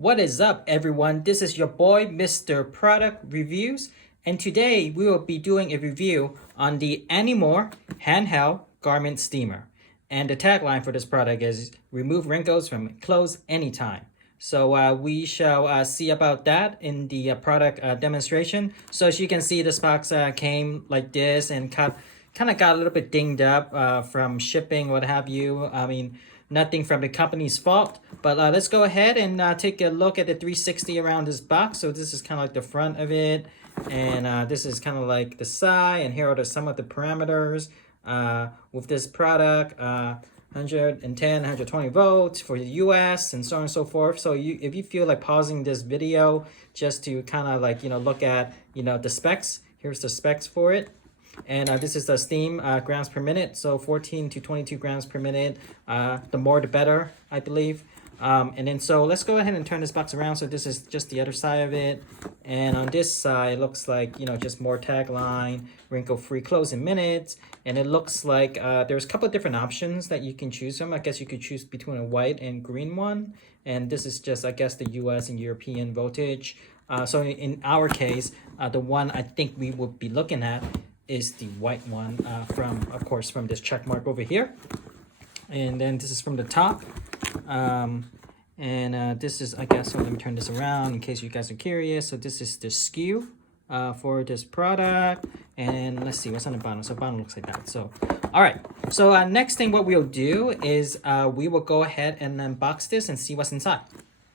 What is up, everyone? This is your boy, Mr. Product Reviews, and today we will be doing a review on the Animore Handheld Garment Steamer. And the tagline for this product is remove wrinkles from clothes anytime. So we shall see about that in the product demonstration. So as you can see, this box came like this and kind of got a little bit dinged up from shipping, what have you. I mean, nothing from the company's fault, but let's go ahead and take a look at the 360 around this box. So this is kind of like the front of it, and this is kind of like the side, and here are some of the parameters with this product. 110, 120 volts for the US and so on and so forth. So if you feel like pausing this video just to kind of like, look at, the specs, here's the specs for it. And this is the steam grams per minute, so 14 to 22 grams per minute. The more the better, I believe. And then so let's go ahead and turn this box around. So this is just the other side of it. And on this side, it looks like, just more tagline, wrinkle-free clothes in minutes. And it looks like there's a couple of different options that you can choose from. I guess you could choose between a white and green one. And this is just, I guess, the US and European voltage. So in our case, the one I think we would be looking at is the white one of course, from this check mark over here. And then this is from the top. This is, I guess, so let me turn this around in case you guys are curious. So this is the SKU for this product. And let's see what's on the bottom. So bottom looks like that. So, all right. So next thing what we'll do is we will go ahead and unbox this and see what's inside.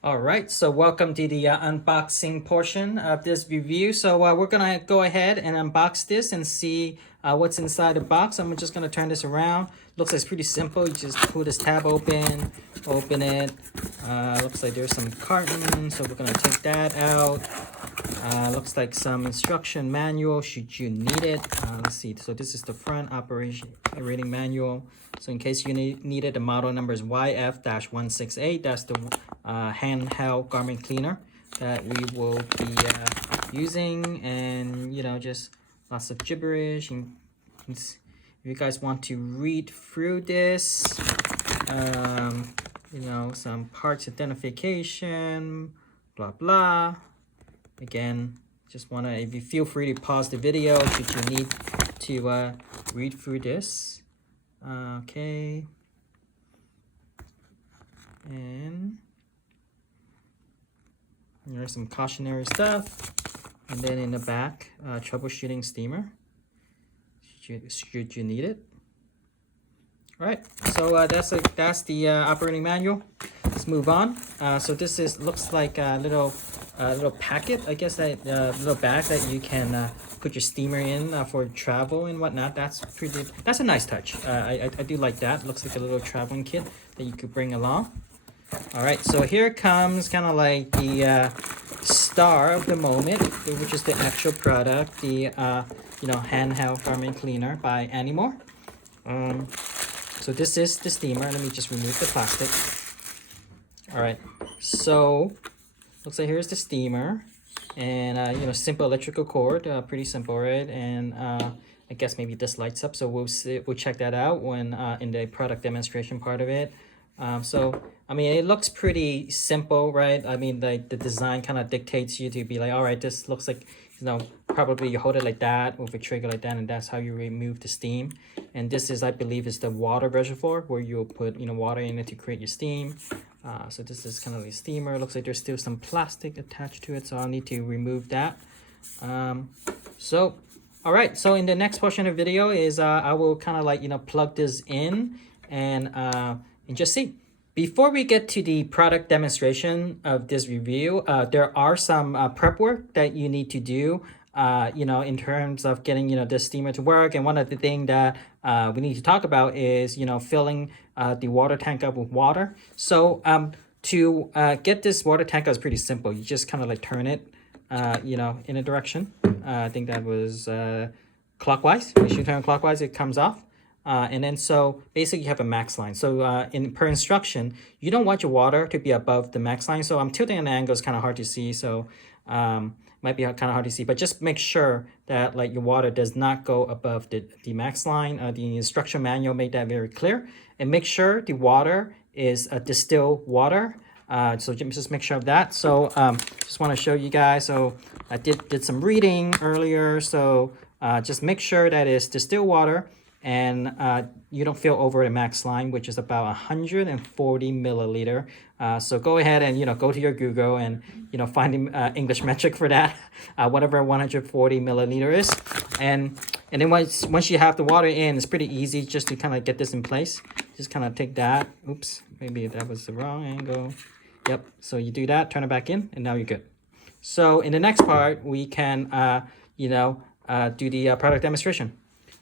All right, so welcome to the unboxing portion of this review. So we're gonna go ahead and unbox this and see what's inside the box. I'm just gonna turn this around. Looks like it's pretty simple. You just pull this tab open it. Looks like there's some carton, so we're gonna take that out. Looks like some instruction manual should you need it. Let's see, so this is the front operating manual. So in case you need it, the model number is YF-168. That's the handheld garment cleaner that we will be using, and just lots of gibberish. And if you guys want to read through this, some parts identification, blah blah. Again, just if you feel free to pause the video should you need to read through this. Okay, and there's some cautionary stuff, and then in the back, troubleshooting steamer should you need it. All right, so that's the operating manual. Let's move on. So this looks like a little packet, I guess, that little bag that you can put your steamer in for travel and whatnot. That's a nice touch. I do like that. Looks like a little traveling kit that you could bring along. All right, so here comes kind of like the star of the moment, which is the actual product, the handheld garment cleaner by Animore. So this is the steamer. Let me just remove the plastic. All right, so looks like here's the steamer, and simple electrical cord, pretty simple, right? And I guess maybe this lights up, so we'll check that out when in the product demonstration part of it. So I mean, it looks pretty simple, right? I mean, like the design kind of dictates you to be like, all right, this looks like, probably you hold it like that with a trigger like that, and that's how you remove the steam. And this is, I believe, is the water reservoir where you'll put water in it to create your steam. So this is kind of like a steamer. Looks like there's still some plastic attached to it, so I'll need to remove that. So all right, so in the next portion of the video is I will kind of like plug this in and just see. Before we get to the product demonstration of this review, there are some prep work that you need to do, in terms of getting, this steamer to work. And one of the things that we need to talk about is, filling the water tank up with water. So to get this water tank up is pretty simple. You just kind of like turn it, in a direction. I think that was clockwise. If you turn clockwise, it comes off. And then so basically you have a max line. So per instruction, you don't want your water to be above the max line. So I'm tilting an angle, it's kind of hard to see. So might be kind of hard to see, but just make sure that like your water does not go above the max line. The instruction manual made that very clear. And make sure the water is distilled water. So just make sure of that. So just want to show you guys. So I did some reading earlier. So just make sure that it's distilled water and you don't fill over the max line, which is about 140 milliliter. So go ahead and go to your Google and find the English metric for that, whatever 140 milliliter is, and then once you have the water in, it's pretty easy just to kind of get this in place. Just kind of take that. Oops, maybe that was the wrong angle. Yep. So you do that, turn it back in, and now you're good. So in the next part, we can do the product demonstration.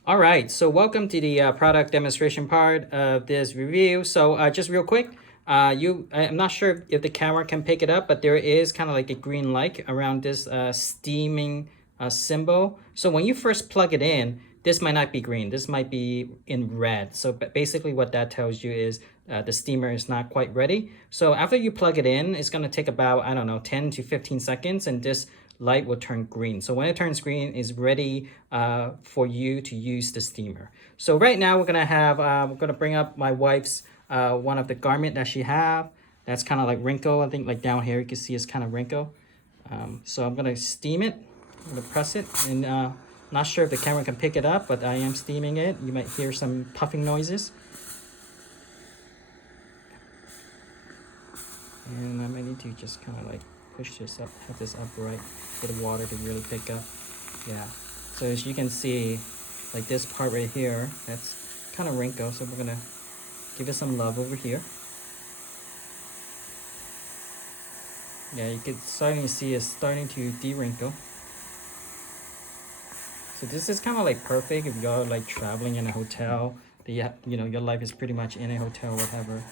All right, so welcome to the product demonstration part of this review. So just real quick, I'm not sure if the camera can pick it up, but there is kind of like a green light around this steaming symbol. So when you first plug it in, this might not be green. This might be in red. So basically what that tells you is the steamer is not quite ready. So after you plug it in, it's going to take about, I don't know, 10 to 15 seconds, and this light will turn green. So when it turns green, it's ready for you to use the steamer. So right now we're gonna bring up my wife's one of the garment that she have. That's kind of like Wrinkle. I think like down here you can see it's kind of Wrinkle. So I'm gonna steam it. I'm gonna press it, and not sure if the camera can pick it up, but I am steaming it. You might hear some puffing noises. And I might need to just kind of like push this up, have this upright for the water to really pick up. Yeah. So as you can see, like this part right here, that's kind of wrinkled. So we're gonna give it some love over here. Yeah, you can starting to see it's starting to de-wrinkle. So this is kind of like perfect if you're like traveling in a hotel. Your life is pretty much in a hotel, whatever.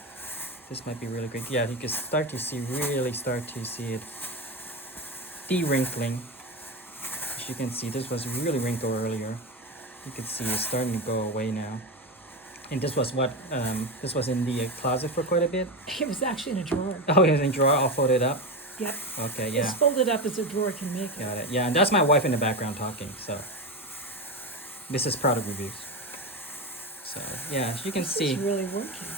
This might be really great. Yeah, you can really start to see it de-wrinkling. As you can see, this was really wrinkled earlier. You can see it's starting to go away now. And this was this was in the closet for quite a bit. It was actually in a drawer. Oh, it was in a drawer, all folded up. Yep. Okay, yeah. As folded up as a drawer can make it. Got it. Yeah, and that's my wife in the background talking. So this is product reviews. So yeah, as you can see. It's really working.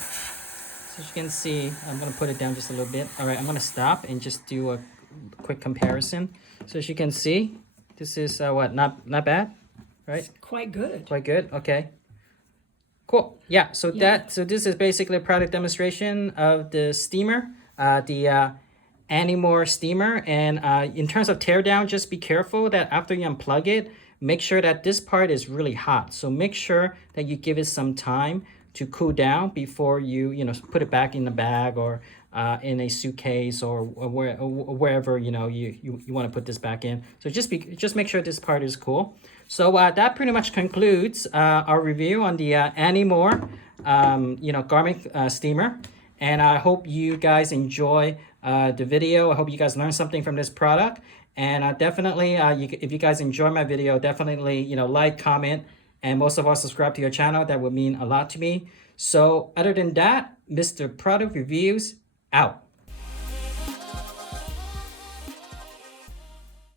So as you can see, I'm gonna put it down just a little bit. All right, I'm gonna stop and just do a quick comparison. So as you can see, this is not bad, right? It's quite good. Quite good. Okay. Cool. Yeah. So this is basically a product demonstration of the steamer, the Animore steamer. And in terms of teardown, just be careful that after you unplug it, make sure that this part is really hot. So make sure that you give it some time to cool down before you put it back in the bag or in a suitcase or wherever you want to put this back in. So just make sure this part is cool. So that pretty much concludes our review on the Animore garment steamer. And I hope you guys enjoy the video. I hope you guys learned something from this product. And definitely, if you guys enjoy my video, definitely like, comment, and most of all, subscribe to your channel. That would mean a lot to me. So other than that, Mr. Product Reviews out.